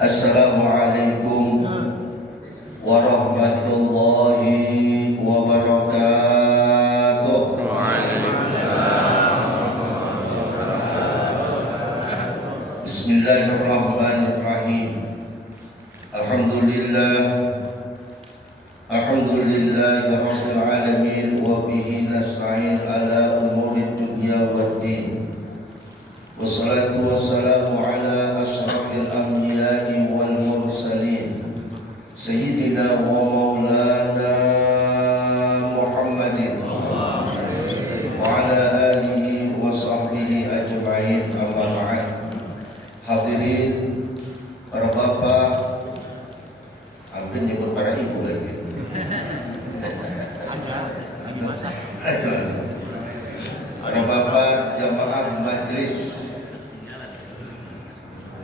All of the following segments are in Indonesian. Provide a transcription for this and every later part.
Assalamualaikum warahmatullahi wabarakatuh. Bismillahirrahmanirrahim. Alhamdulillahi rabbil alamin wa bihi nasta'in ala umuri dunya waddin. Wassalatu wassalamu ala asyrafil anbiya'i wal mursalin sayyidina wa maulana Muhammadin wa ala alihi wa sahbihi ajma'in, amma ba'd. Hadirin para bapak, hampir nyebut para ibu lagi. Para bapak jamaah majelis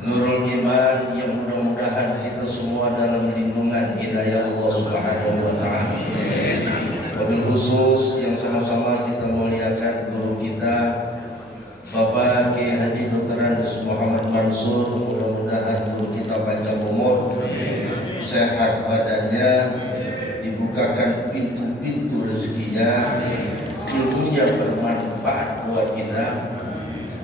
Nurul Iman yang mudah-mudahan kita semua dalam lindungan hidayah Allah Subhanahu wa taala. Wabil khusus yang sama-sama kita muliakan guru kita Bapak Kiai Haji Dr. Andes Muhammad Mansur. Mudah-mudahan guru kita panjang umur, sehat badannya, dibukakan pintu-pintu rezekinya, ilmunya bermanfaat buat kita.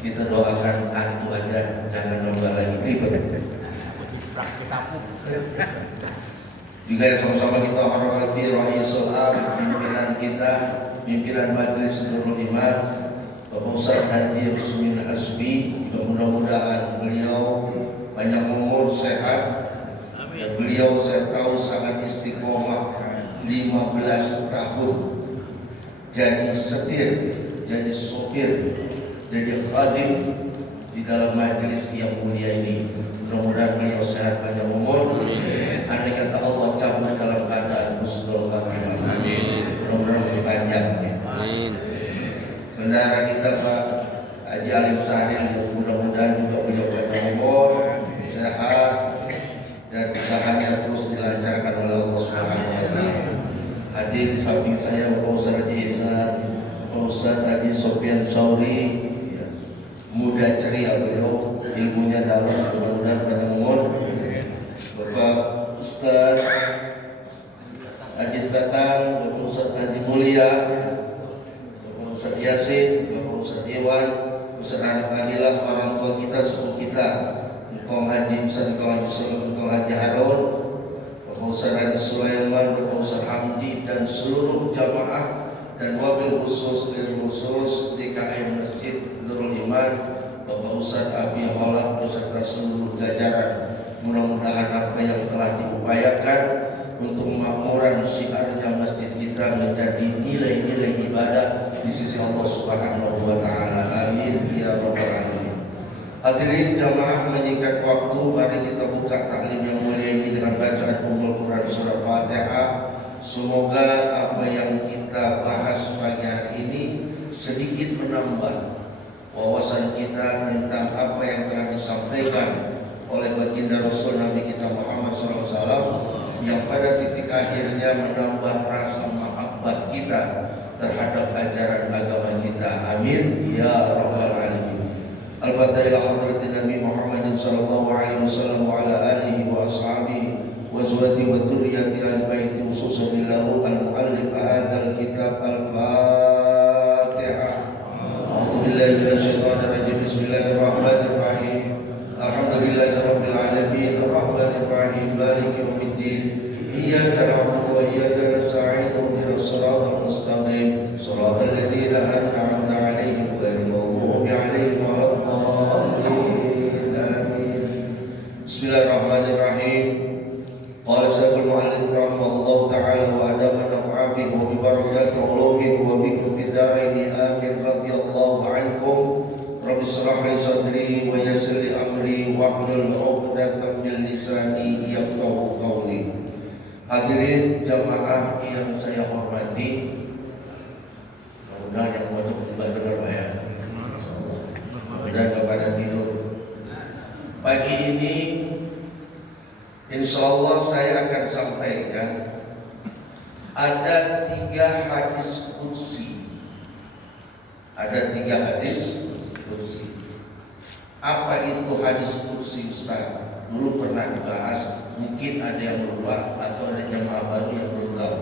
Kita doakan antu aja, jangan nambah lagi ribet. Juga yang sama-sama kita hormati Ra'isul Am, pimpinan kita, pimpinan Majelis Nurul Iman, Bapak Ustaz Haji Rusmin Asmi. Mudah-mudahan beliau banyak umur, sehat. Ya, beliau saya tahu sangat istiqomah 15 tahun jadi setir, jadi sopir, jadi khadim di dalam majelis yang mulia ini. Mudah-mudahan beliau sehat panjang umur. Andai kata Allah cabut dalam keadaan husnul khatimah. Mudah-mudahan masih panjang ya. Saudara kita Pak Haji Alim Sahril, mudah-mudahan juga beliau panjang umur, sehat, dan usahanya terus dilancarkan oleh Allah Subhanahu wa taala. Hadir di samping saya Bapak Ustaz Haji Ihsan, Bapak Ustaz Haji Sofyan Sauri, muda ceria beliau, ilmunya dalam, mudah-mudahan panjang umur. Bapak Ustaz Haji Tatang, Bapak Ustaz Haji Mulia, Bapak Ustaz Yasin, Bapak Ustaz Iwan, Ustaz Arif Adilah, orang tua kita, sepupu kita, Engkong Haji Ustaz, Engkong Haji Sulaiman, Engkong Haji Harun, Bapak Ustaz Haji Sulaiman, Bapak Ustaz Hamdi, dan seluruh jamaah, dan wabil khusus DKM Masjid Nurul Iman, Bapak Ustaz Abi Holak beserta seluruh jajaran. Mudah-mudahan apa yang telah diupayakan untuk memakmuran syiarnya masjid kita menjadi nilai-nilai ibadah di sisi Allah Subhanahu wa taala. Amin ya rabbal alamin. Hadirin jamaah, menyingkat waktu, mari kita buka taklim yang mulia ini dengan bacaan Ummul Quran surah Fatihah. Semoga apa yang kita bahas pagi hari ini sedikit menambah wawasan kita tentang apa yang telah disampaikan oleh baginda Rasul Nabi kita Muhammad SAW, yang pada titik akhirnya menambah rasa mahabbah kita terhadap ajaran agama kita. Amin ya rabbal alamin. Al-Fatihah ila hadratin Nabi Muhammad sallallahu alaihi wasallam wa ala alihi wa ashabihi wa azwajihi wa dzurriyyati al-baiti khususan lahu al-muallif hadzal kitab al-Fatihah. A'udzu billahi minasyaitonir rajim. Bismillahirrahmanirrahim. Alhamdulillahirabbil alamin arrahmanir rahim maliki yaumiddin. Iyyaka na'budu wa iyyaka nasta'in ihdinas siratal mustaqim siratal ladzina an'amta 'alaihim ghairil maghdubi 'alaihim waladdallin. Amin. Bismillahirrahmanirrahim. Qala Syekhul Mu'allif rahimahullahu ta'ala wa adamana mu'afiq wa bi barakati ulumihi wa bikum bidarini amin radhiyallahu ankum. Rabbi shrah li sadri wa yassir li amri wahlul 'uqdatam min lisani yafqahu qawli. Hadirin jamaah yang saya hormati, mudah-mudahan yang mau benar Pak ya. Mudah-mudahan kepada tidur. Pagi ini insya Allah saya akan sampaikan ada 3 hadis qudsi. Ada 3 hadis qudsi. Apa itu hadis qudsi Ustaz? dulu pernah dibahas, mungkin ada yang lupa atau ada jamaah baru yang belum tahu.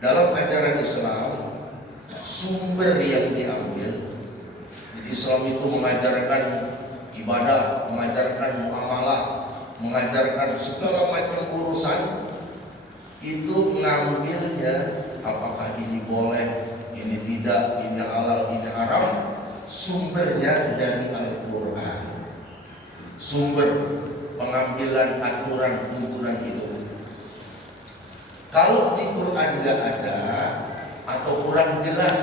Dalam ajaran Islam, sumber yang diambil, jadi Islam itu mengajarkan ibadah, mengajarkan muamalah, mengajarkan segala macam urusan, itu mengambilnya apakah ini boleh, ini tidak, ini halal, ini haram, sumbernya dari Al-Quran. Sumber pengambilan aturan tuntunan itu. Kalau di Quran nggak ada atau kurang jelas,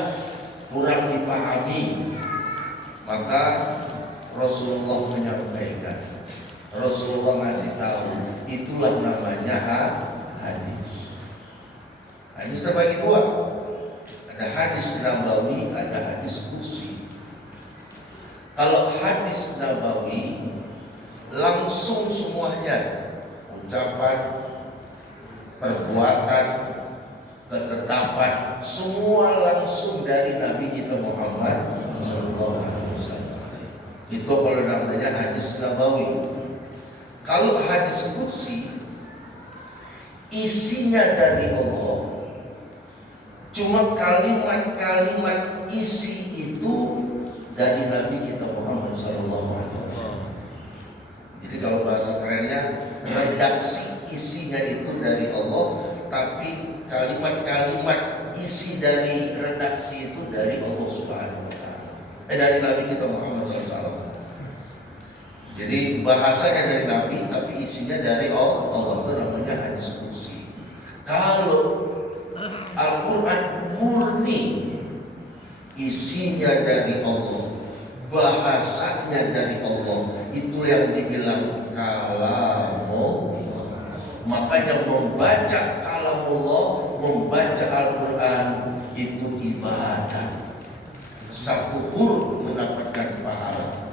kurang dipahami, maka Rasulullah menyampaikan, Rasulullah ngasih tahu, itulah namanya hadis. Hadis terbagi dua, ada hadis nabawi, ada hadis qudsi. Kalau hadis nabawi langsung semuanya, ucapan, perbuatan, ketetapan, semua langsung dari Nabi kita Muhammad SAW. Itu kalau namanya hadis nabawi. Kalau hadis qudsi, isinya dari Allah, cuma kalimat-kalimat isi itu dari Nabi kita Muhammad SAW. Jadi kalau bahasa kerennya, redaksi isinya itu dari Allah, tapi kalimat-kalimat isi dari redaksi itu dari Allah Subhanahu wa Ta'ala. Dari Nabi kita Muhammad SAW. Jadi bahasanya dari Nabi, tapi isinya dari Allah. Itu namanya hadis qudsi. Kalau Al-Quran murni, isinya dari Allah, bahasanya dari Allah, itu yang dibilang kalamullah. Makanya membaca kalamullah, membaca Al-Quran itu ibadah. Satu huruf mendapatkan pahala.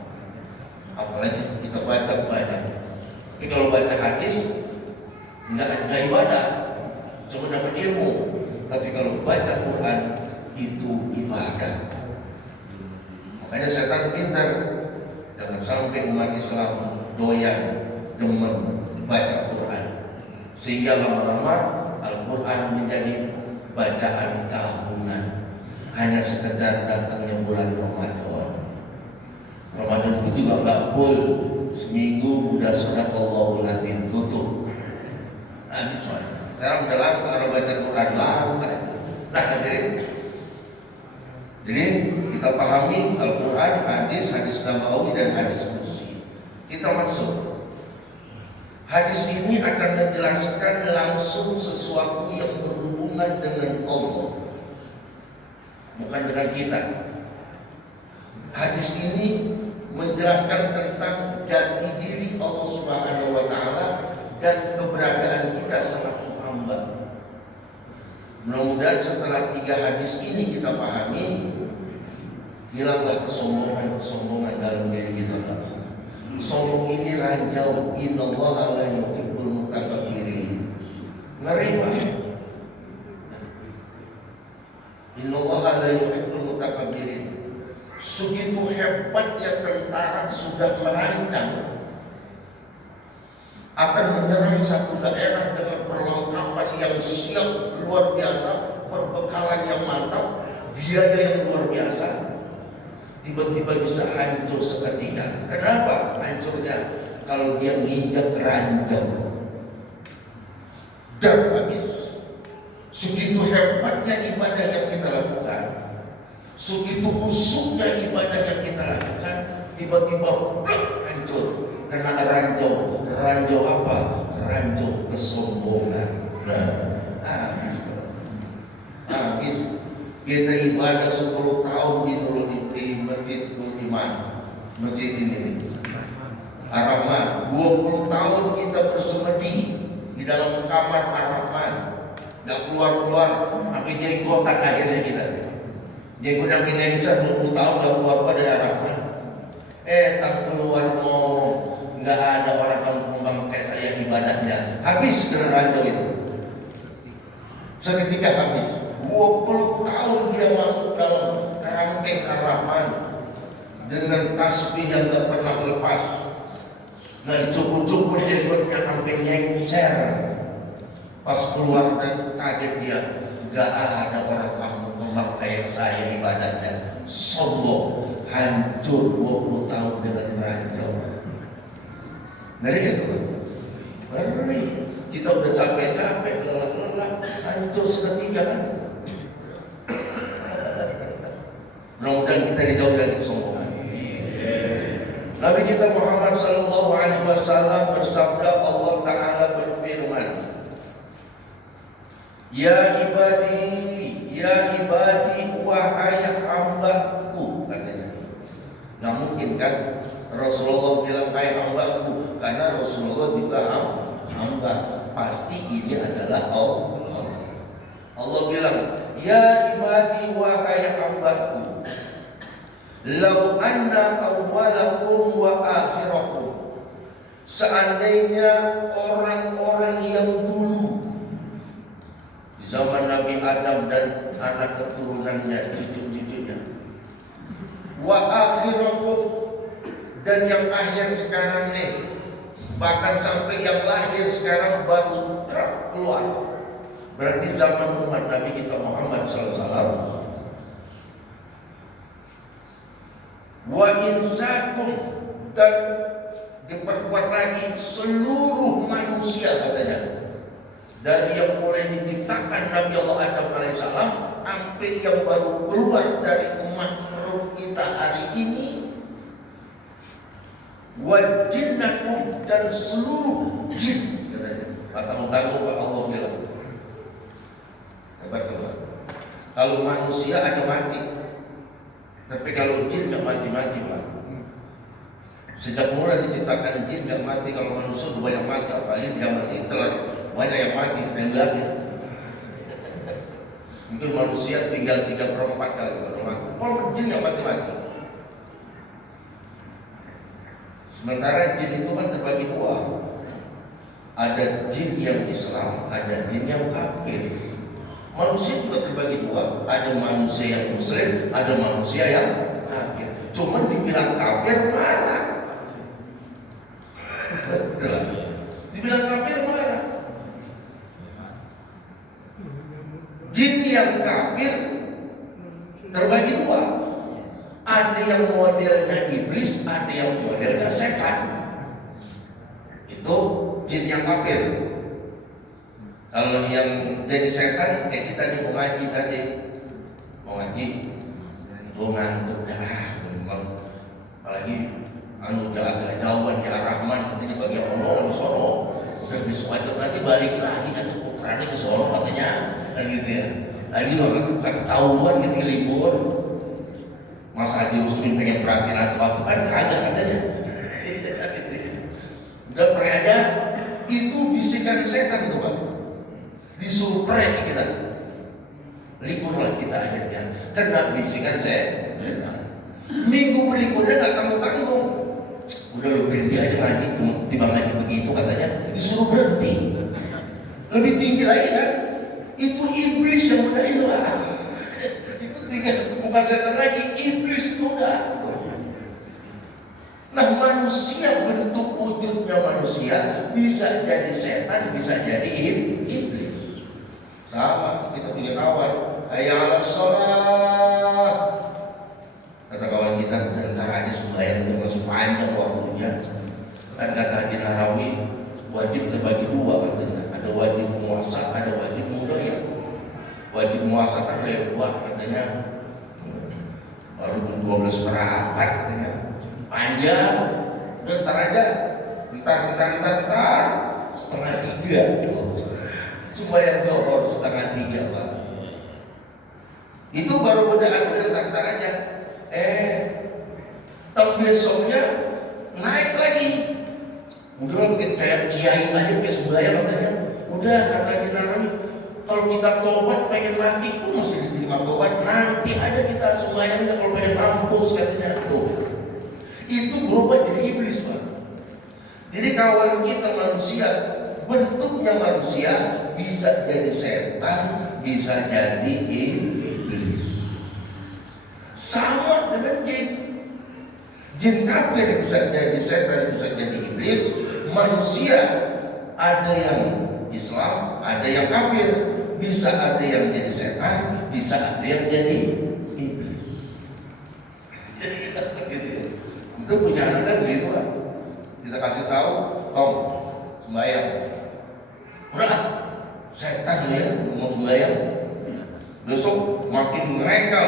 Apalagi kita baca banyak. Tapi kalau baca hadis enggak ibadah, cuma dapat ilmu. Tapi kalau baca Quran itu ibadah. Makanya setan pintar, jangan sampai umat Islam doyan demen baca Quran, sehingga lama-lama Al-Quran menjadi bacaan tahunan, hanya sekedar datangnya bulan Ramadan. Ramadan itu juga nggak full, seminggu udah sadaqallahul adzim tutup. Habis mana? Sekarang udah lama kalau baca Quran lama. Nah, jadi kita pahami Al-Quran, hadis nabawi dan hadis qudsi. Kita masuk. Hadis ini akan menjelaskan langsung sesuatu yang berhubungan dengan Allah, bukan dengan kita. Hadis ini menjelaskan tentang jati diri Allah Subhanahu wa Ta'ala dan keberadaan kita selaku hamba. Mudah-mudahan setelah 3 hadis ini kita pahami, hilanglah kesombongan dalam diri kita. Sombong ini ranjau, innallaha la yuhibbul mutakabbirin. Ngeri banget. Innallaha la yuhibbul mutakabbirin. Segitu hebatnya tentara sudah merancang akan menyerang satu daerah dengan perlengkapan yang siap luar biasa, perbekalan yang mantap, biaya yang luar biasa, tiba-tiba bisa hancur seketika. Kenapa hancurnya? Kalau dia menginjak ranjau dan habis. Segitu hebatnya ibadah yang kita lakukan, segitu usuknya ibadah yang kita lakukan, tiba-tiba hancur karena ranjau. Ranjau apa? Ranjau kesombongan. Habis. Kita ibadah 10 tahun di Masjid Iman, masjid ini Ar-Rahman. 20 tahun kita bersemedi di dalam kamar Ar-Rahman, gak keluar-keluar, sampai jenggotan akhirnya kita. Jenggotan kita bisa 20 tahun gak keluar dari Ar-Rahman. Tak keluar ngomong, gak ada orang kampung kayak saya ibadahnya. Habis dengan ranjau itu. Seketika habis. 20 tahun dia masuk dalam kerangkeng Ar-Rahman dengan tasbih yang tak pernah lepas, Nggak cukup-cukup jenggotnya sampai nyengser. Pas keluar dan kaget dia, nggak ada orang kampung kayak saya ibadatnya. Sombong, hancur 20 tahun dengan ranjau. Ngeri gitu kan? Ngeri. Kita udah capek-capek, lelah-lelah, hancur seketika kan? Mudah-mudahan kita dijauh dari kesombongan. Nabi kita Muhammad sallallahu alaihi wasallam bersabda, Allah Ta'ala berfirman, Ya ibadi, wahai hambaku, katanya. Nggak mungkin kan Rasulullah bilang hai hambaku, karena Rasulullah juga hamba. Pasti ini adalah Allah. Allah bilang, Ya ibadi, wahai hambaku, Lau anna awwalakum wa akhirakum, seandainya orang-orang yang dulu di zaman Nabi Adam dan anak keturunannya, cucu-cucunya, wa akhirakum, dan yang akhir sekarang nih, bahkan sampai yang lahir sekarang baru keluar, berarti zaman umat Nabi kita Muhammad SAW. Wa insakum, dan diperkuat lagi seluruh manusia, katanya, dari yang mulai diciptakan Nabi Allah Adam alaihissalam sampai yang baru keluar dari umat kita hari ini, wa jinnakum, dan seluruh jin, katanya. Tanggung-tanggung Allah bilang. Hebat. Kalau manusia ada mati, tapi kalau jin nggak mati-mati, Pak. Sejak mulai diciptakan jin nggak mati. Kalau manusia udah banyak mati, apalagi dia mati telah banyak yang mati, enggaknya. Mungkin manusia tinggal 3/4 kali kalau mati. Kalau jin nggak mati-mati. Sementara jin itu kan terbagi dua. Ada jin yang Islam, ada jin yang kafir. Manusia juga terbagi dua, ada manusia yang muslim, ada manusia yang kafir. Cuman dibilang kafir marah. Betul. Dibilang kafir marah. Jin yang kafir terbagi dua. Ada yang modelnya iblis, ada yang modelnya setan. Itu jin yang kafir. Kalau yang jadi setan, kayak kita nih mau ngaji tadi, mau ngaji, gue ngantuk dah, apalagi agak jauhan ya Rahman, katanya bagi Allah di sono, udah besok aja nanti balik lagi kan putranya ke sono katanya, kan gitu ya. Lagi orang ketahuan gitu libur, Mas Haji Rusmin pengen perhatian atau kan kagak katanya. Udah pergi aja, itu bisikan setan tuh Pak. Disuruh prank kita, liburlah kita akhirnya kena bisikan saya. Minggu berikutnya nggak tanggung-tanggung, udah lu berhenti aja ngaji, tiba ngaji begitu katanya, disuruh berhenti. Lebih tinggi lagi kan, itu iblis yang udah hilang. Itu tinggal bukan setan lagi, iblis udah. Nah manusia, bentuk wujudnya manusia bisa jadi setan, bisa jadi iblis. Sama, kita punya kawan, hayya 'alas shalah. Kata kawan kita, bentar aja sembahyang itu masih panjang waktunya. Kan kata Haji Narawi, wajib terbagi dua katanya. Ada wajib muasa, ada wajib mudhayah. Wajib muasa kan lewat katanya, baru 12/4 katanya. Panjang, bentar aja, bentar, setengah 3. Sembahyang zuhur setengah 3 Pak. Itu baru bentar aja. Tahun besoknya naik lagi. Udah kayak kiai aja kayak sembahyang katanya. Udah kata Nabi, kalau kita tobat pengen mati pun masih diterima tobat. Nanti aja kita sembahyangnya kalau pengen mampus katanya tuh. Itu berubah jadi iblis Pak. Jadi kawan kita manusia, bentuknya manusia bisa jadi setan, bisa jadi iblis. Sama dengan jin. Jin kafir bisa jadi setan, bisa jadi iblis. Manusia ada yang Islam, ada yang kafir. Bisa ada yang jadi setan, bisa ada yang jadi iblis. Jadi kita gitu. Itu punya anak kan gitu lah. Kita kasih tahu, Tom, sembahyang. Udah, setan ya, mau sembahyang. Besok makin mereka,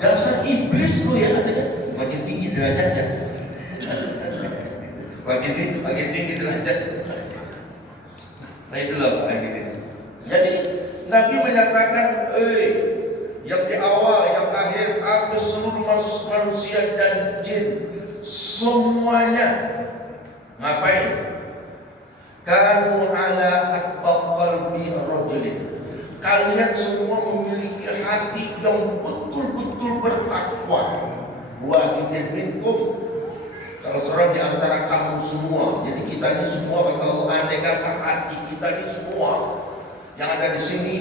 dasar iblis lo ya katanya, makin tinggi derajatnya. makin tinggi derajat. Nah itulah kayak gitu. Jadi Nabi menyatakan, yang di awal, yang akhir, aku seluruh manusia dan jin semuanya ngapain? Kanu ala atqa qalbi rajulin. Kalian semua memiliki hati yang betul-betul bertakwa. Wahidin minkum, salah seorang di antara kamu semua. Jadi kita ini semua, kata Allah, andai kata hati kita ini semua yang ada di sini,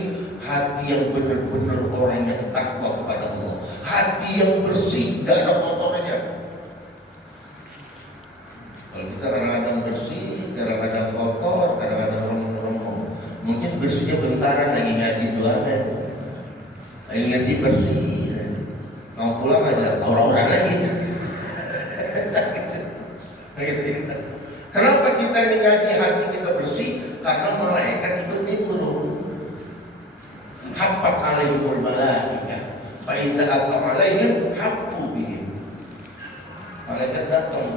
hati yang benar-benar orang yang takwa kepada Allah, hati yang bersih, tidak ada kotorannya. Kalau kita kadang-kadang bersih, kadang-kadang kotor, kadang-kadang remuk-remuk. Mungkin bersihnya bentaran lagi ngaji doang kan, lagi ngaji bersih, mau pulang aja orang-orang lagi. Kenapa kita ngaji hati kita bersih? Karena malaikat ikut nimbrung. Haffat alaihimul malaikah, fa idza atta alaihim haffu bihim. Malaikat datang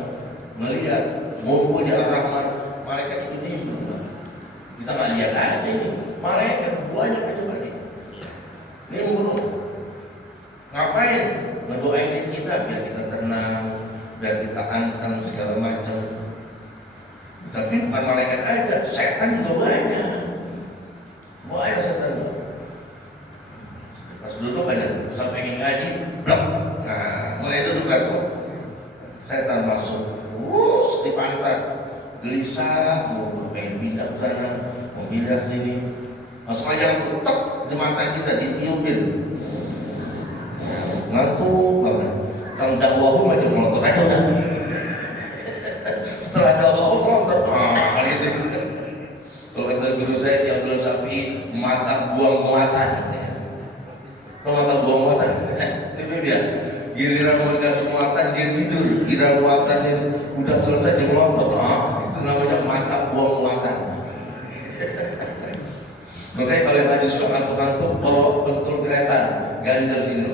melihat ngumpulnya Ar-Rahman, malaikat itu nimbrung. Kita nggak lihat aja ini, malaikat banyak aja balik nimbrung. Ngapain? Ngedoain kita biar kita tenang, biar kita anteng segala macam. Tapi bukan malaikat aja, setan juga banyak. Banyak setan. Pas duduk aja sampai ngaji, blok. Nah, mulai duduk tuh, setan masuk. Di pantat, gelisah, mau pengen pindah ke sana, mau pindah sini. Masuk aja tutup di mata kita, ditiupin. Ngantuk banget. Kalau dakwah aja melotot aja udah. Setelah dakwah melotot, kali itu. Kalau kata guru saya yang bilang sapi, mata buang muatan. Kalau mata buang muatan, itu dia. Giliran mau dikasih muatan dia tidur, giliran muatan itu udah selesai dia melotot. Itu namanya mata buang muatan. Makanya kalau tadi suka ngantuk-ngantuk, bawa pentul kereta, ganjel sini.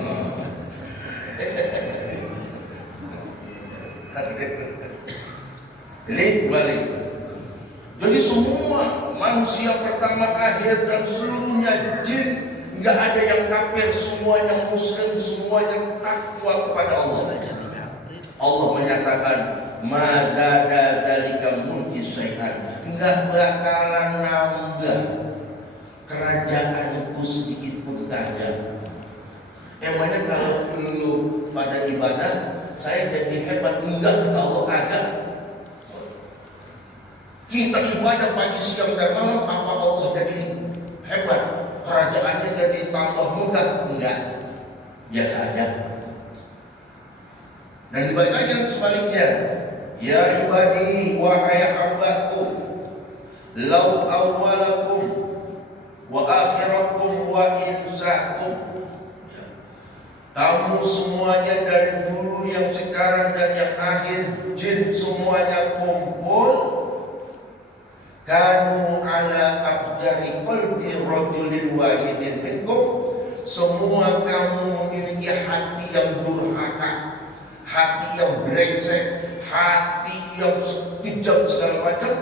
Jadi balik. Jadi semua manusia pertama akhir dan seluruhnya jin, nggak ada yang kafir, semuanya muslim, semuanya takwa kepada Allah. Allah menyatakan mazada dzalika mulki syai'an, nggak bakalan nambah kerajaanku sedikit pun ada. Emangnya kalau dulu pada ibadah saya jadi hebat, enggak, kata Allah kagak. Kita ibadah pagi, siang, dan malam, apa Allah jadi hebat? Kerajaannya jadi tambah megah? Enggak, biasa aja. Dan dibalik lagi yang sebaliknya, ya ibadi wahai hambaku, lau awwalakum wa akhirakum wa insakum, kamu semuanya dari dulu, yang sekarang dan yang akhir, jin semuanya kumpul, kanu ala abjari qalbi rajulin wahidin minkum, semua kamu memiliki hati yang durhaka, hati yang brengsek, hati yang kejam segala macam.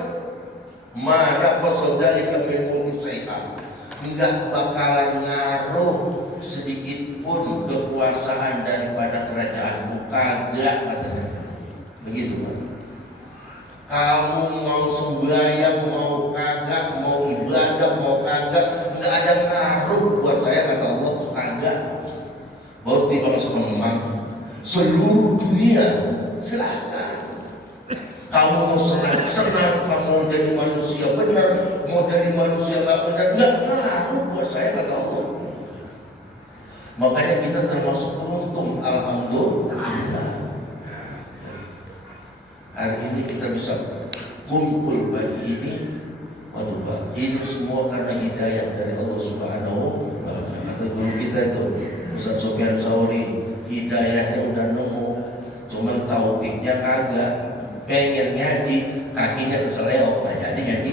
Mana qasadzalika min mulkiha, enggak bakalan ngaruh sedikit pun kekuasaan daripada kerajaanmu, kagak, katanya. Begitu, Pak. Kamu mau sembahyang, mau kagak, mau ibadah, mau kagak, nggak ada ngaruh buat saya, kata Allah, kagak. Baru tiba masa memang seluruh dunia, silakan. Kamu mau senang-senang, kamu mau jadi manusia benar, mau jadi manusia nggak benar, nggak ngaruh buat saya, kata Allah. Makanya kita termasuk beruntung, alhamdulillah. hari ini kita bisa kumpul pagi ini. Waduh Pak, ini semua karena hidayah dari Allah Subhanahu wa Ta'ala. Atau guru kita itu Ustaz Sofyan Sauri, hidayahnya udah nemu, cuman taufiknya kagak. Pengen ngaji, kakinya keseleo, nggak jadi ngaji.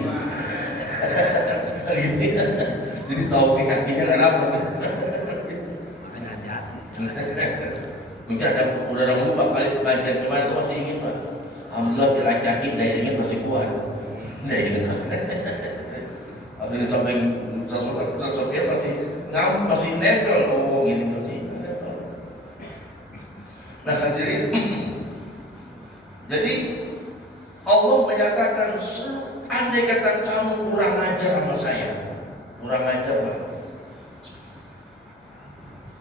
Jadi taufik kakinya nggak dapat. Mungkin udah ada lupa kali belajar kemarin masih ingin Pak. Alhamdulillah laki-laki daya ingin masih kuat. Daya ingin. Apalagi sampai sesuatu masih nempel gini masih. Nah hadirin, jadi Allah menyatakan, andai kata kamu kurang ajar sama saya, kurang ajar Pak.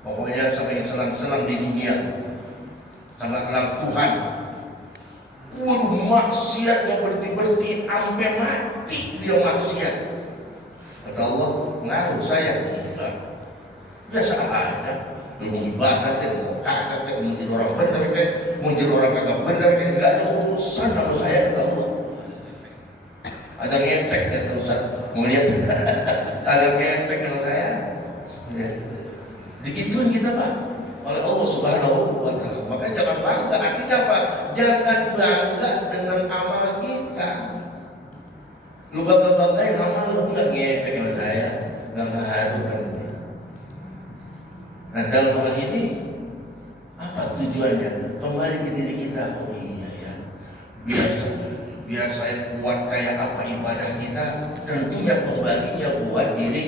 Pokoknya sampai senang-senang di dunia, sangat kenal Tuhan. Maksiat yang berhenti-berhenti sampai mati dia maksiat. Kata Allah, ngaruh saya enggak. Biasa aja. Ini ibadah kan, kakak mungkin orang benar kan, mungkin orang kagak benar kan, enggak ada urusan sama saya kata Allah. Ada ngepek kan Ustaz, mau lihat? Ada ngepek sama saya. Digituin kita Pak oleh Allah Subhanahu wa Ta'ala. Maka jangan bangga. Artinya apa? Jangan bangga dengan amal kita. Lu bangga-banggain amal lu nggak ngepek sama saya, nggak ngaruh kan. Nah dalam hal ini apa tujuannya? Kembali ke diri kita. Oh iya ya, biar saya kuat kayak apa ibadah kita. Tentunya kembalinya buat diri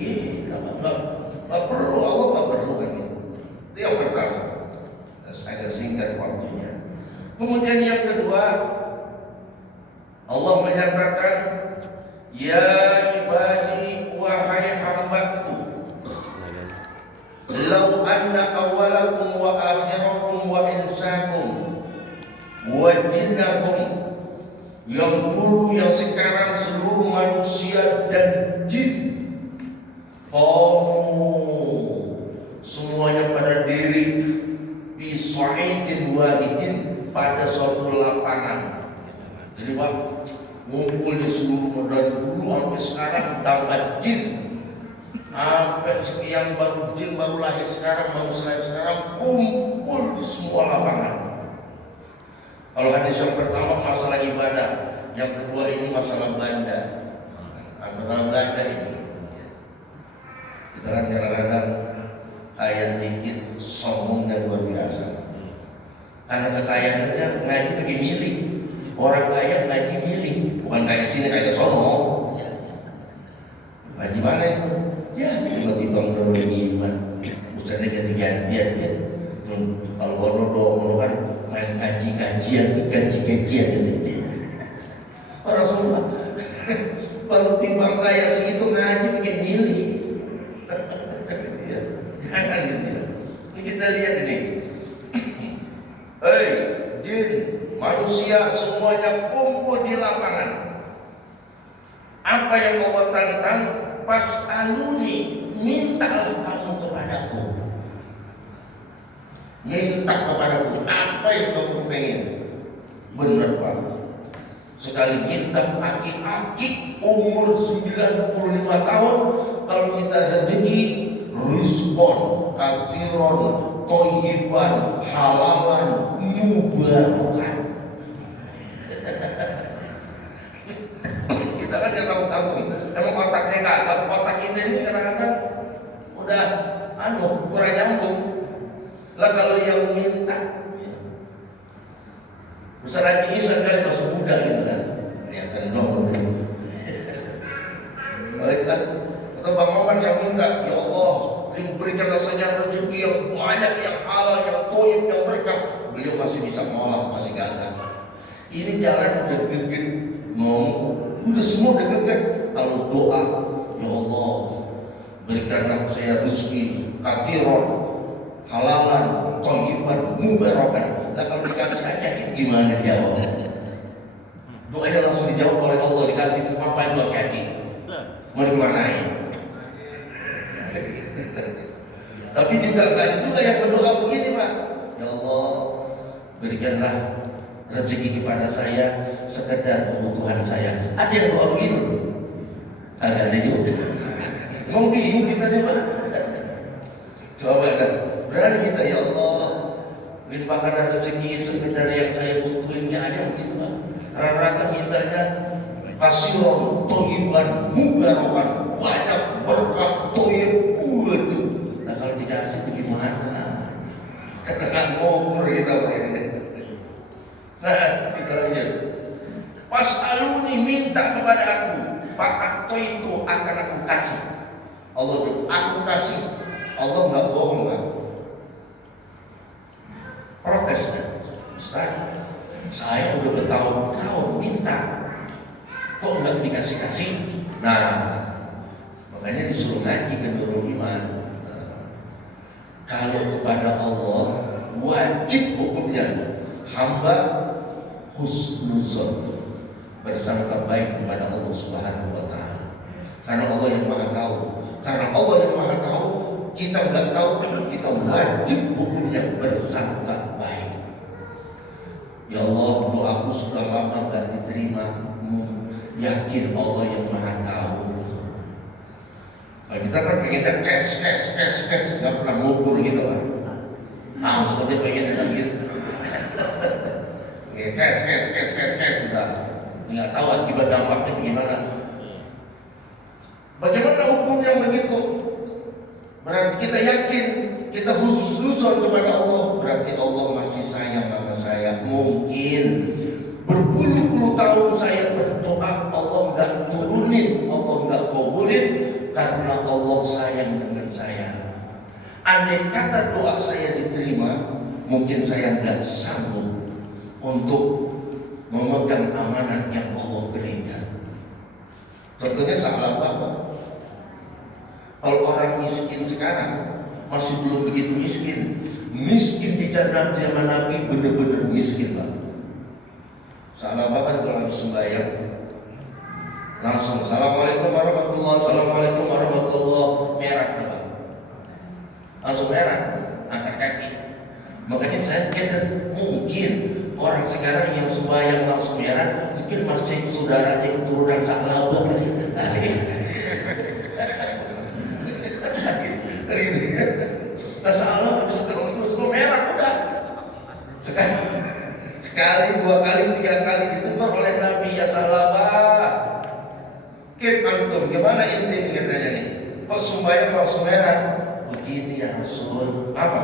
kita. Nggak perlu, Allah nggak perlu kan itu. Itu yang pertama. Agak singkat waktunya. Kemudian yang kedua, Allah menyatakan, ya ibadi wahai hambaku, lau anna awalakum wa akhirakum wa insakum wa jinnakum, yang dulu yang sekarang seluruh manusia dan jin, semuanya pada diri fi sa'idin wahidin, pada suatu lapangan. Jadi Pak, ngumpul di seluruh dari dulu sampai sekarang tambah jin, sampai sekian baru jin baru lahir sekarang, baru lahir sekarang, kumpul di semua lapangan. Kalau hadis yang pertama masalah ibadah, yang kedua ini masalah belanja. Masalah belanja ini kita kan kadang-kadang kaya dikit, sombong dan luar biasa. Karena kekayaannya ngaji pakai milih. Orang kaya ngaji milih, bukan kayak sini kayak sombong. Ngaji mana itu? Ya tiba-tiba udah iman, misalnya ganti-gantian ya. Kalau bodoh kan main gaji-gajian gitu. Orang semua kalau timbang kaya segitu ngaji pakai milih. Jangan gitu ya. Ini kita lihat ini. Hei, jin, manusia semuanya kumpul di lapangan. Apa yang mau tantang? Pas aluni, mintalah kamu kepadaku. Minta kepadaku apa yang kamu pengen. Benar Pak. Sekali minta aki-aki umur 95 tahun, kalau minta rezeki, rizqon, kathiron, toyiban, halalan, mubarakan. Kita kan gak tahu-tahu, emang otaknya kagak, otak kita ini kadang-kadang udah kurang nyambung. Lah kalau yang minta, besar hati Isa kan masih muda gitu kan, lihat kan dong. Malaikat atau Bang Oman yang minta, ya Allah, berikanlah saja rezeki yang banyak, yang halal, yang thayyib, yang berkah. Beliau masih bisa menolak, masih gagal. Ini jalan udah geget, udah semua udah geget. Kalau doa, ya Allah, berikanlah saya rezeki kathiron, halalan, thayyiban, mubarakan. Nah kalau dikasih aja gimana dijawab? Doanya langsung dijawab oleh Allah, dikasih apa itu hati-hati. Mau dimanain? Tapi juga kan juga yang berdoa begini Pak, ya Allah, berikanlah rezeki kepada saya sekedar kebutuhan saya. Ada yang doa begitu? Ada juga. Mau bingung kita juga. Coba kan, berani kita, ya Allah, limpahkan rezeki sekedar yang saya butuhin. Ya ada yang begitu kan? Rata-rata mintanya kasiron, toyiban, mubarokan, banyak berkah, toyib, waduh. Nah kalau dikasih itu gimana? Karena kan ngomong kita ini. Nah, kita lihat. Pas aluni minta kepada aku, Pak itu akan aku kasih. Allah bilang, aku kasih. Allah nggak bohong kan? Protes kan? Ustaz, saya udah bertahun-tahun minta, kok nggak dikasih-kasih? Nah, makanya disuruh ngaji ke Nurul Iman. Kalau kepada Allah wajib hukumnya hamba husnuzon, bersangka baik kepada Allah Subhanahu wa taala. Karena Allah yang Maha tahu. Karena Allah yang Maha tahu, kita nggak tahu, kita wajib hukumnya bersangka baik. Ya Allah, doaku sudah lama nggak diterima. Yakin Allah yang Maha tahu. Nah, kita kan pengennya cash, nggak pernah ngukur gitu kan. Maksudnya pengennya gitu. Cash, udah nggak tahu akibat dampaknya bagaimana. Bagaimana hukum yang begitu? Berarti kita yakin, kita husnuzon kepada Allah. Berarti Allah masih sayang sama saya. Mungkin berpuluh-puluh tahun saya berdoa, Allah nggak turunin, Allah nggak kabulin, karena Allah sayang dengan saya. Andai kata doa saya diterima, mungkin saya nggak sanggup untuk memegang amanah yang Allah berikan. Contohnya salah bapak. Kalau orang miskin sekarang masih belum begitu miskin. Miskin di zaman Nabi benar-benar miskin lah. Salah bapak kalau habis sembahyang langsung Assalamualaikum warahmatullahi wabarakatuh, Assalamualaikum warahmatullahi wabarakatuh. Langsung merah, angkat kaki. Makanya saya kira mungkin orang sekarang yang sembahyang langsung merah mungkin masih saudaranya keturunan Saklaba kali. Nah salah sekarang itu semua merah udah. Sekali, dua kali, tiga kali ditegur oleh Nabi, ya Salaba. Kip antum, gimana inti katanya nih? Kok sembahyang langsung merah? Begini ya Rasul. Apa?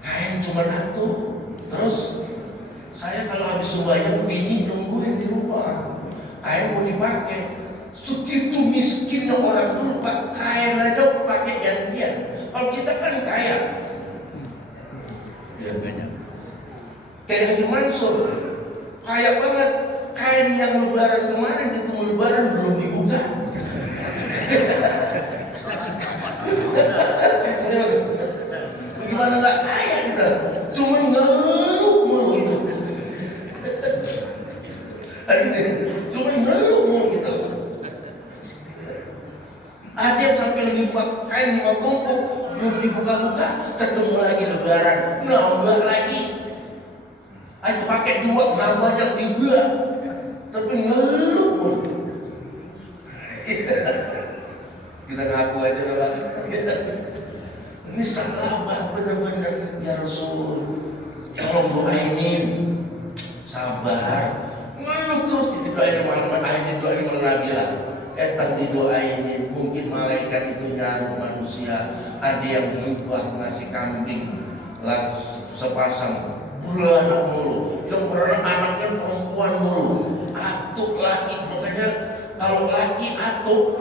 Kain cuma satu. Terus saya kalau habis sembahyang bini nungguin di rumah. Kain mau dipakai. Segitu miskinnya orang dulu, Pak, kain aja pakai gantian. Kalau kita kan kaya. Ya banyak. Kayak Haji Mansur, kaya banget. Kain yang lebaran kemarin ditunggu lebaran belum dibuka. Bagaimana nggak kaya kita? Cuma ngeluh mulu itu. Cuma ngeluh mulu gitu. Ada yang sampai kain 5 tumpuk belum dibuka-buka, ketemu lagi lebaran, nambah lagi. Ayo pakai 2, nambah jadi 3. Tapi ngeluh pun. Kita ngaku aja udah. Ini sahabat benar-benar ya Rasul. Tolong doainin, sabar. Ngeluh terus didoain malam, akhirnya doain malam Nabi lah. Etang didoainin, mungkin malaikat itu nyari manusia. Ada yang hibah ngasih kambing sepasang, beranak mulu. Yang beranak anaknya perempuan mulu. Atuk laki, makanya kalau laki atuk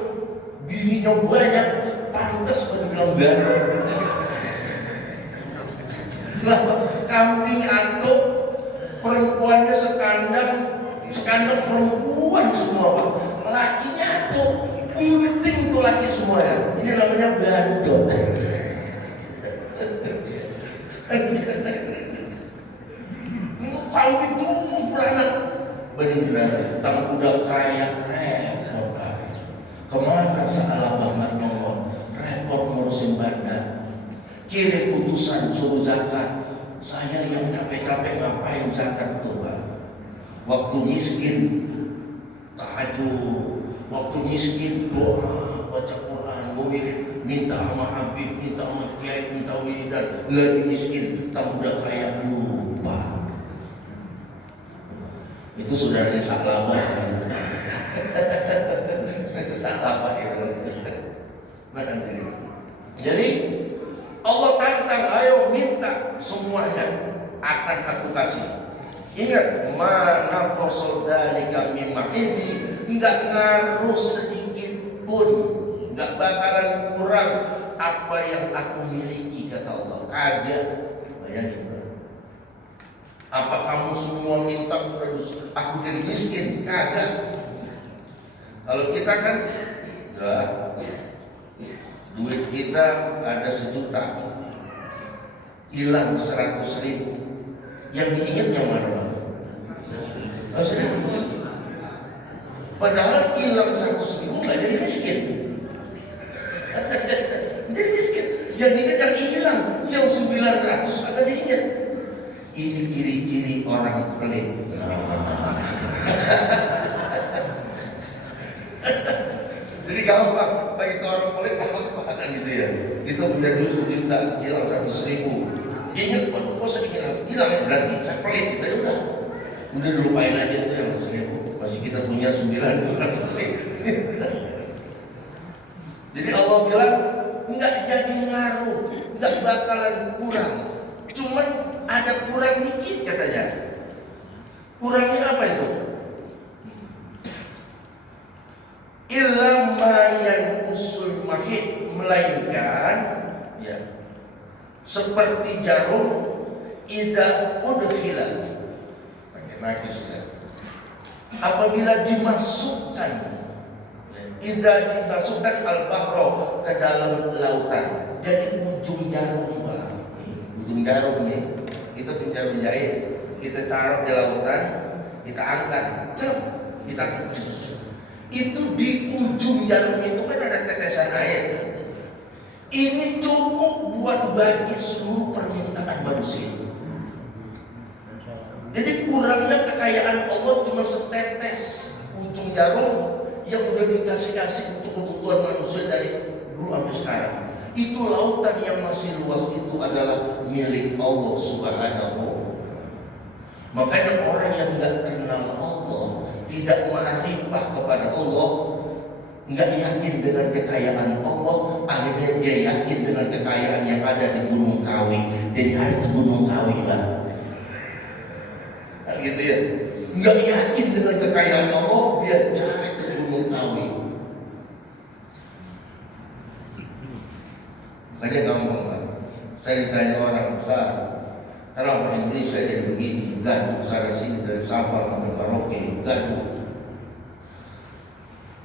bininya banyak, pantas dibilang gandeng. Nah, kambing atuk, perempuannya sekandang perempuan semua, Pak. Lakinya atuk, bunting tuh laki semua ya. Ini namanya gandeng. Kambing tuh beranak. Benar, tang udah kaya repot kan. Kemana salah banget nomor repot ngurusin bandar. Kirim utusan suruh zakat, Saya yang capek-capek ngapain zakat coba? Waktu miskin tahajud, waktu miskin doa, baca Quran, wirid, minta sama Habib, minta sama Kiai, minta wiridan. Lagi miskin, tak udah kaya lupa. Itu saudaranya Saklaba. Saklaba itu. Jadi Allah tantang, ayo minta semuanya akan aku kasih. Ingat, mana qasal dzalika mimma indi, enggak ngaruh sedikit pun, enggak bakalan kurang apa yang aku miliki, kata Allah. Kagak. Bayangin. Apa kamu semua minta aku jadi miskin? Kagak. Kalau kita kan enggak. Duit kita ada 1 juta, hilang 100.000. Yang diingat yang mana? Padahal hilang 100.000 nggak jadi miskin. Jadi miskin. Yang diingat yang hilang, yang 900 agak diingat. Ini ciri-ciri orang pelit. Jadi gampang, bagi orang pelit gampang kan gitu ya. Kita punya duit 1 juta, hilang 100.000. Ingat, kok sedikit hilang, berarti saya pelit, kita udah dilupain aja itu yang 100.000. Masih kita punya 900.000. Jadi Allah bilang nggak jadi ngaruh, nggak bakalan kurang. Cuman ada kurang dikit katanya. Kurangnya apa itu? Illa ma yanqusul mahid, melainkan ya seperti jarum idza udkhila, pakai nakis ya, apabila dimasukkan, idza dimasukkan al-bahra, ke dalam lautan. Jadi ujung jarum, ujung jarum nih, kita punya menjahit, kita taruh di lautan, kita angkat, kita angkat. Itu di ujung jarum itu kan ada tetesan air. Ini cukup buat bagi seluruh permintaan manusia. Jadi kurangnya kekayaan Allah cuma setetes ujung jarum yang udah dikasih untuk kebutuhan manusia dari dulu sampai sekarang. Itu lautan yang masih luas itu adalah milik Allah Subhanahu. Makanya orang yang nggak kenal Allah, tidak ma'rifah kepada Allah, nggak yakin dengan kekayaan Allah, akhirnya dia yakin dengan kekayaan yang ada di Gunung Kawi. Jadi hari ke Gunung Kawi lah, nah, gitu ya. Nggak yakin dengan kekayaan Allah, dia cari ke Gunung Kawi. Makanya gampang lah. Saya ditanya orang besar, kenapa Indonesia jadi begini? Gaduh sana sini, dari Sabang sampai Merauke, gaduh.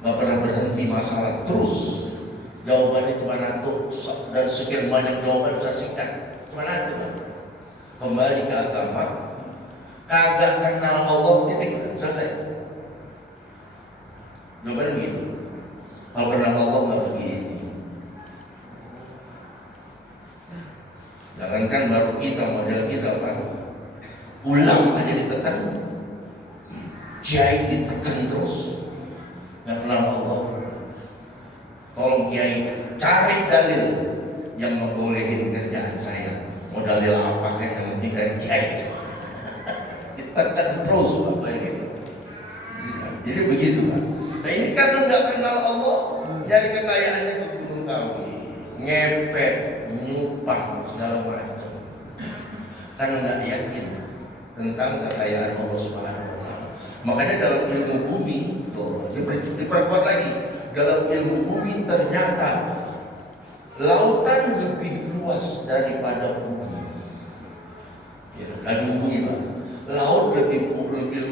Gak pernah berhenti masalah terus. Jawabannya cuma nanti, dan sekian banyak jawaban saya singkat. Cuma nanti, kembali ke agama. Kagak kenal Allah, titik, selesai. Jawabannya begitu. Kalau kenal Allah nggak begini. Jangankan baru kita, model kita Pak, ulang aja ditekan, kiai ditekan terus, nggak kenal Allah. Tolong kiai cari dalil yang membolehin kerjaan saya. Mau dalil apa kayak yang penting dari kiai. Ditekan terus Bapak ini. Jadi begitu Pak. Nah ini karena nggak kenal Allah, dari kekayaannya ke Gunung Kawi, ngepet, nyumpah segala macam, karena nggak yakin tentang kekayaan Allah Subhanahu wa Ta'ala. Makanya dalam ilmu bumi tuh diperkuat lagi, dalam ilmu bumi ternyata lautan lebih luas daripada bumi. Ya, dan bumi Pak, laut lebih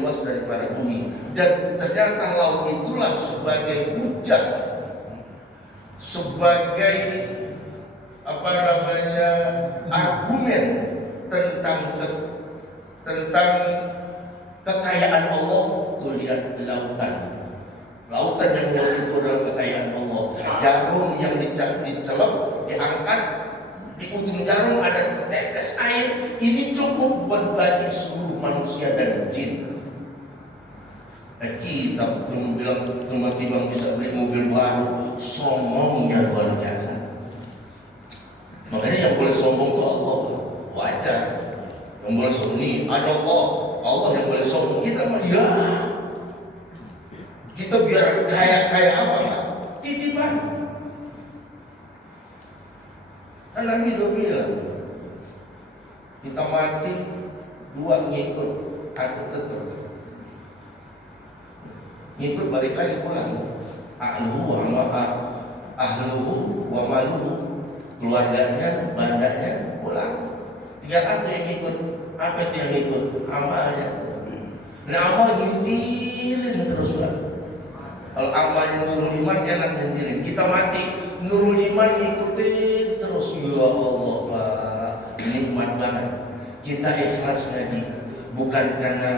luas daripada bumi, dan ternyata laut itulah sebagai hujan, sebagai argumen tentang kekayaan Allah. Tuh lihat lautan yang luas itu adalah kekayaan Allah. Jarum yang dicelup, diangkat, di ujung jarum ada tetes air. Ini buat bagi seluruh manusia dan jin. Kita cuma bilang tiba-tiba bisa beli mobil baru, sombongnya luar biasa. Makanya yang boleh sombong itu Allah, wajar. Yang boleh sombong ini ada Allah yang boleh sombong. Kita mah ya, kita biar kaya apa? Titipan. Kan Nabi udah bilang, kita mati dua ngikut, aku tetap ngikut balik lagi pulang. Ahluhu wa maluhu, keluarganya, bandanya pulang. Tinggal ada yang ikut. Apa itu yang ikut? Amalnya. Nah, amal ngintilin terus lah. Kalau amalnya nurul iman, enak ngintilin. Kita mati nurul iman ngikutin terus. Ya Allah Pak, nikmat banget. Kita ikhlas ngaji, bukan karena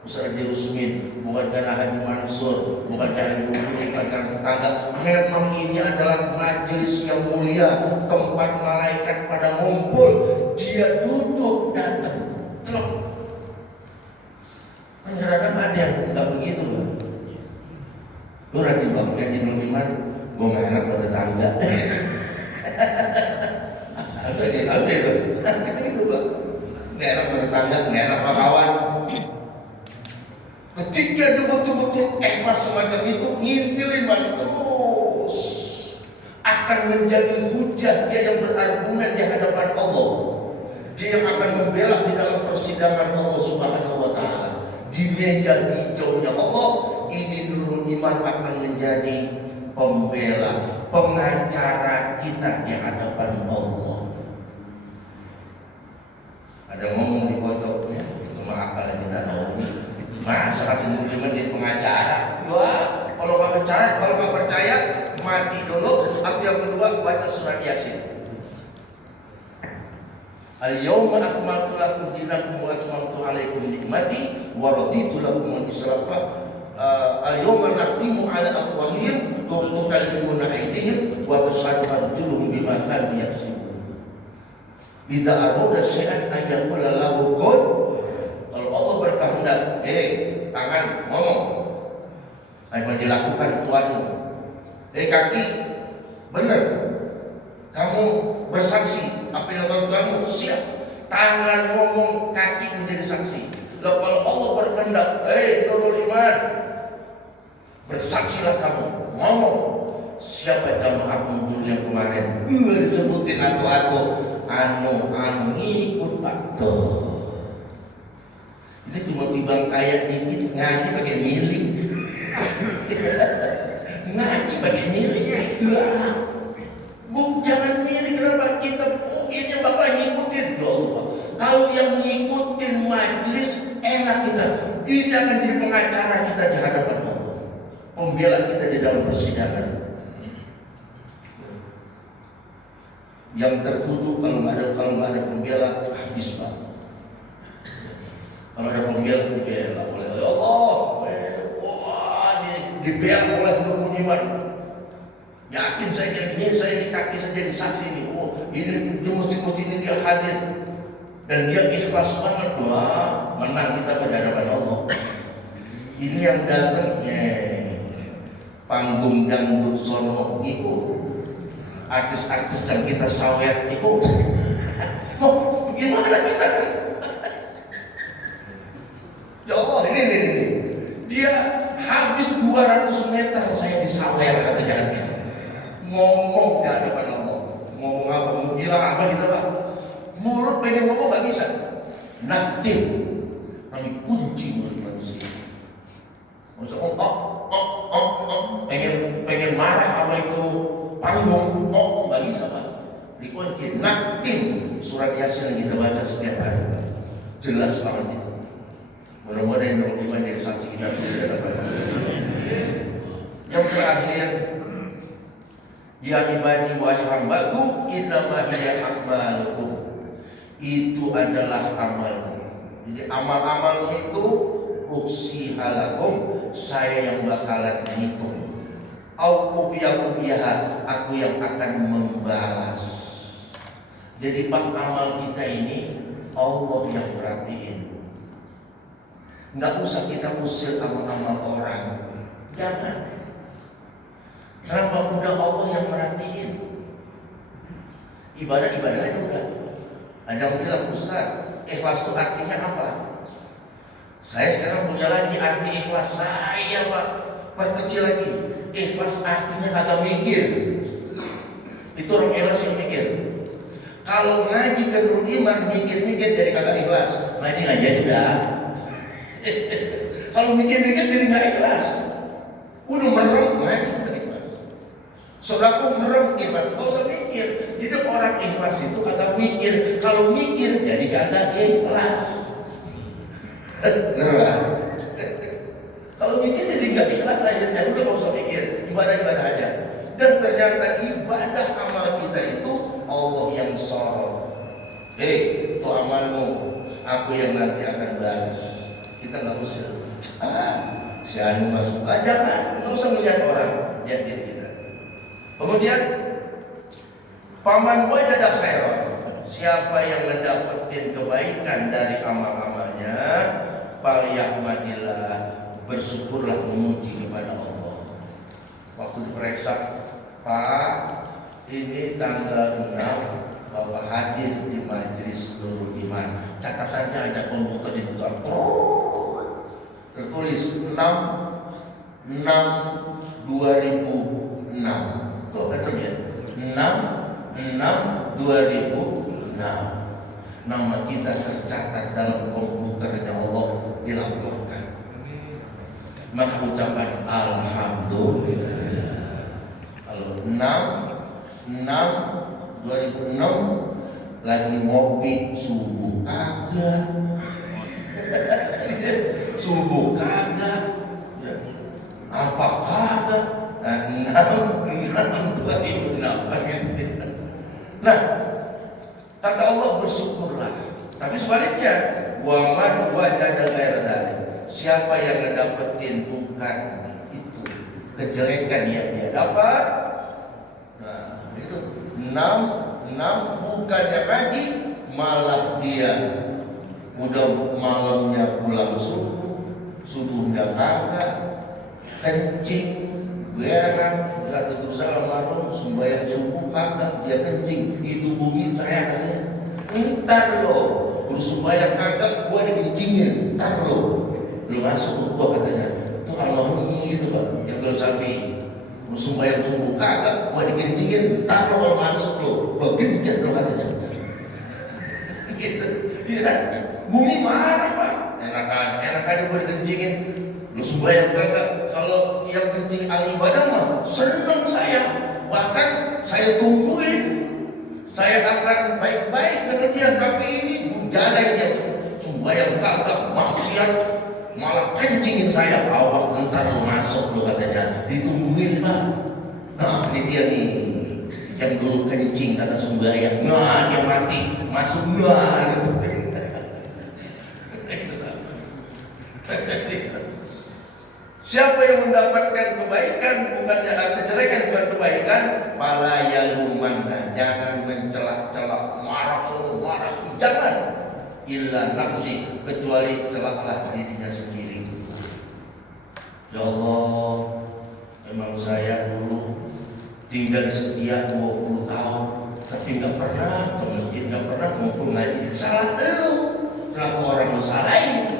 Ustaz Haji Rusmin, bukan karena Haji Mansur, bukan karena guru, bukan karena tetangga. Memang ini adalah majelis yang mulia, tempat malaikat pada ngumpul. Dia duduk datang, telok. Kadang-kadang ada yang nggak begitu loh. Lu rajin banget ngaji nurul iman, gue nggak enak pada tetangga. Apa itu? Itu Pak. Nggak enak pada tetangga, nggak enak sama kawan. Ketika dia betul-betul ikhlas semacam itu, ngintilin terus akan menjadi hujah dia yang berargumen di hadapan Allah. Dia yang akan membela di dalam persidangan Allah Subhanahu wa Ta'ala. Di meja hijaunya Allah, ini nurul iman akan menjadi pembela, pengacara kita di hadapan Allah. Ada ngomong di pojoknya, itu mah apa lagi Nabi? Masa hati muslimin jadi pengacara? Wah, kalau nggak percaya, mati dulu. Atau yang kedua, baca surat Yasin. Al-yawma akmaltu lakum dinakum wa atmamtu alaikum nikmati wa raditu lakum al-Islam. Al-yawma nakhtimu ala afwahihim wa tukallimuna aydihim wa tashhadu arjuluhum bima kanu yaksibun. Idza arada syai'an ayyaqula lahu kun. Kalau Allah berkehendak, tangan ngomong, apa dilakukan Tuhanmu. Kaki, benar, kamu bersaksi apa yang dilakukan Tuhanmu, siap. Tangan ngomong, kaki menjadi saksi. Lalu kalau Allah berkehendak, nurul iman, bersaksilah kamu, ngomong. Siapa jamaahmu dulu yang kemarin disebutin anu ngikut faktor. Ini cuma timbang kayak dikit, ngaji pakai milik. Ngaji pakai milik. Jangan milik, kenapa kita ini bakal ngikutin dong. Kalau yang ngikutin majelis enak kita. Ini akan jadi pengacara kita di hadapan Allah, pembela kita di dalam persidangan. Yang tertuduh kalau nggak ada pembela, habis Pak. Kalau ada pembela dibela oleh Allah, dibela oleh nurul iman. Yakin saya ini kaki saya jadi saksi ini. Ini di masjid ini dia hadir dan dia ikhlas banget. Wah, menang kita pada hadapan Allah. Ini yang datangnya panggung dangdut sono itu, artis-artis yang kita sawer itu. Gimana kita? Ya Allah, ini. Dia habis 200 meter saya disawer kata jangan. Ngomong di hadapan Allah. Ngomong apa? Mau bilang apa gitu Pak? Mulut pengen ngomong gak bisa. Naktir. Kami kunci mulut manusia. Maksudnya pengen marah apa itu panggung. Gak bisa Pak. Dikunci. Naktir. Surat Yasin yang kita baca setiap hari Pak. Jelas banget itu. Mudah-mudahan nurul iman jadi saksi kita tidak dapat. Yang terakhir, ya ibadi wa hambaku innama hiya a'malukum. Itu adalah amalmu. Jadi amal-amalmu itu uksihalakum, saya yang bakalan menghitung. Au ufiyakum biha, aku yang akan membalas. Jadi Pak, amal kita ini Allah yang perhatiin. Nggak usah kita usir amal-amal orang, jangan. Kenapa? Udah Allah yang merhatiin. Ibadah-ibadah aja udah. Ada yang bilang, Ustaz, ikhlas itu artinya apa? Saya sekarang punya lagi arti ikhlas saya, Pak. Perkecil lagi. Ikhlas artinya kagak mikir. Itu orang ikhlas yang mikir. Kalau ngaji ke Nurul Iman mikir-mikir jadi kagak ikhlas. Ngaji aja udah. Kalau mikir-mikir jadi nggak ikhlas. Udah merem ngaji udah ikhlas. Saudaraku merem ikhlas, nggak usah mikir. Jadi orang ikhlas itu kagak mikir. Kalau mikir jadi kagak ikhlas. Benar. Kalau mikir jadi nggak ikhlas aja. Udah nggak usah mikir. Ibadah-ibadah aja. Dan ternyata ibadah amal kita itu Allah yang sorot. Itu amalmu, aku yang nanti akan balas. Kita nggak usah. Si Anu masuk. Jangan, nggak usah melihat orang, lihat diri kita. Kemudian, paman wajada khairan. Siapa yang mendapatkan kebaikan dari amal-amalnya, falyahmadillah, bersyukurlah memuji kepada Allah. Waktu diperiksa, Pak, ini tanggal 6 Bapak hadir di majelis Nurul Iman. Catatannya ada komputer di depan. Tertulis 6/6/2006. Tuh kan ya. 6/6/2006. Nama kita tercatat dalam komputernya Allah, dilaporkan. Maka ucapan alhamdulillah. Kalau 6/6/2006 lagi ngopi subuh kagak. Subuh kagak. Apa kagak? 6/6/2006. Nah, kata Allah bersyukurlah. Tapi sebaliknya, waman wajada ghaira dzalik. Siapa yang ngedapetin bukan itu kejelekan yang dia dapat. Nah, itu 6 bukannya ngaji, malah dia udah malamnya pulang subuhnya kagak, kencing, berak, kata dosa almarhum, sembahyang subuh kagak, dia kencing, itu bumi teriak. Ntar lo, bersembahyang kagak, gua dikencingin, ntar lo masuk gua katanya. Itu almarhum gitu Pak, yang sapi. Sembahyang subuh kagak, gua dikencingin, ntar lo kalau masuk lo, gua genjat lo katanya. Gitu, ya. Bumi marah Pak, enak aja gua dikencingin. Lu sembahyang kagak, kalau yang kencing ahli ibadah mah seneng saya, bahkan saya tungguin. Saya akan baik-baik dengan dia, tapi ini bujana dia sembahyang kagak, maksiat, malah kencingin saya. Awas ntar lo masuk lo katanya, ditungguin Pak. Nah ini dia nih yang dulu kencing kata sembahyang, nah dia mati masuk nah gitu. Siapa yang mendapatkan kebaikan bukannya kejelekan, bukan kebaikan, fala yalumanna, jangan mencela-cela, marah, jangan, illa nafsi, kecuali celaklah dirinya sendiri. Ya Allah, memang saya dulu tinggal setia 20 tahun, tapi nggak pernah ke masjid, nggak pernah ngumpul ngaji. Salah lu, kenapa orang lu salahin?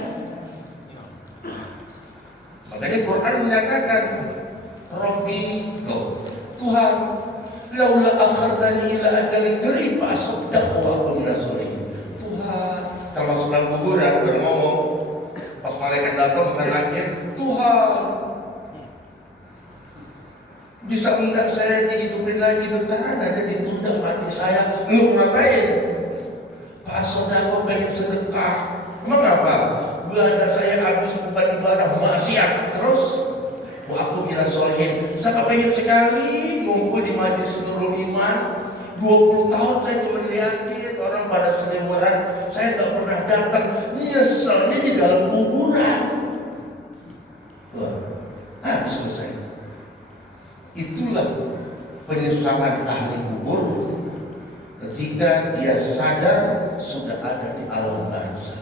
Makanya Quran menyatakan, Rabbi, Tuhan, laula akhartani ila ajalin qarib asaddaq wa aqum minasolihin. Tuhan, kalau sebelum kuburan ngomong, pas malaikat datang menakir, Tuhan, bisa enggak saya dihidupin lagi bentar aja, ditunda mati saya, lu ngapain? Pak saudara pengen sedekah, emang apa? Belanja saya habis bukan ibadah, maksiat terus. Wah aku kira solehin, saya pengen sekali ngumpul di majelis Nurul Iman. 20 tahun saya cuma liatin orang pada seliweran, saya tak pernah datang. Nyeselnya di dalam kuburan. Wah, habis selesai. Itulah penyesalan ahli kubur ketika dia sadar sudah ada di alam barzah.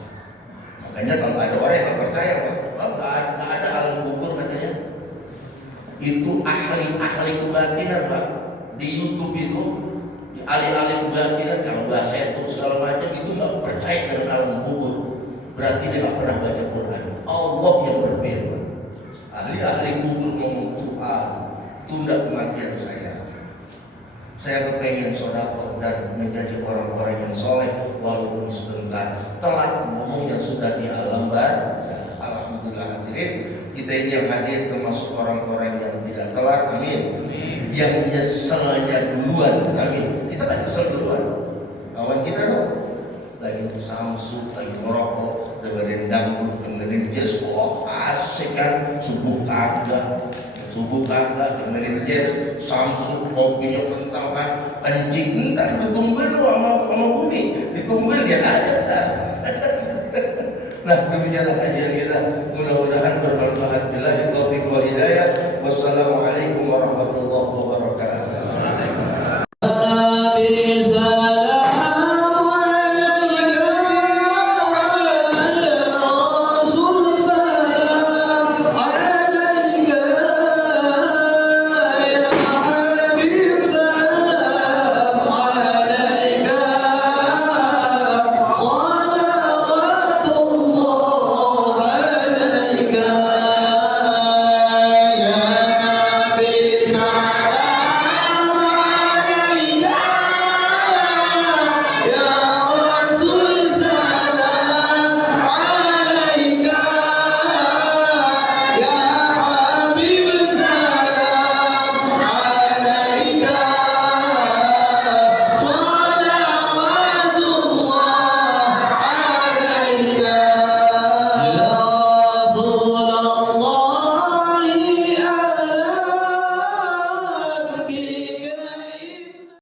Makanya kalau ada orang yang nggak percaya, nggak ada alam kubur katanya. Itu ahli kebatinan Pak. Di YouTube itu, di ahli kebatinan yang bahasa itu segala macam itu nggak percaya dengan alam kubur. Berarti dia nggak pernah baca Quran. Allah yang berbeda. Ahli kubur ngomong Tuhan, tunda kematian saya. Saya kepengen sodako dan menjadi orang-orang yang soleh walaupun sebentar. Telat ngomongnya sudah di alam barzah. Alhamdulillah hadirin, kita ini yang hadir termasuk orang-orang yang tidak telat, amin. Yang nyeselnya duluan, amin. Kita kan nyesel duluan. Kawan kita loh, lagi samsu, lagi merokok, dengerin dangdut, dengerin jazz, asik kan, subuh kagak dengerin jazz, samsu, kopinya kental kan, kencing, ntar ditungguin lu sama bumi, ditungguin dia ada ntar. Nah demikianlah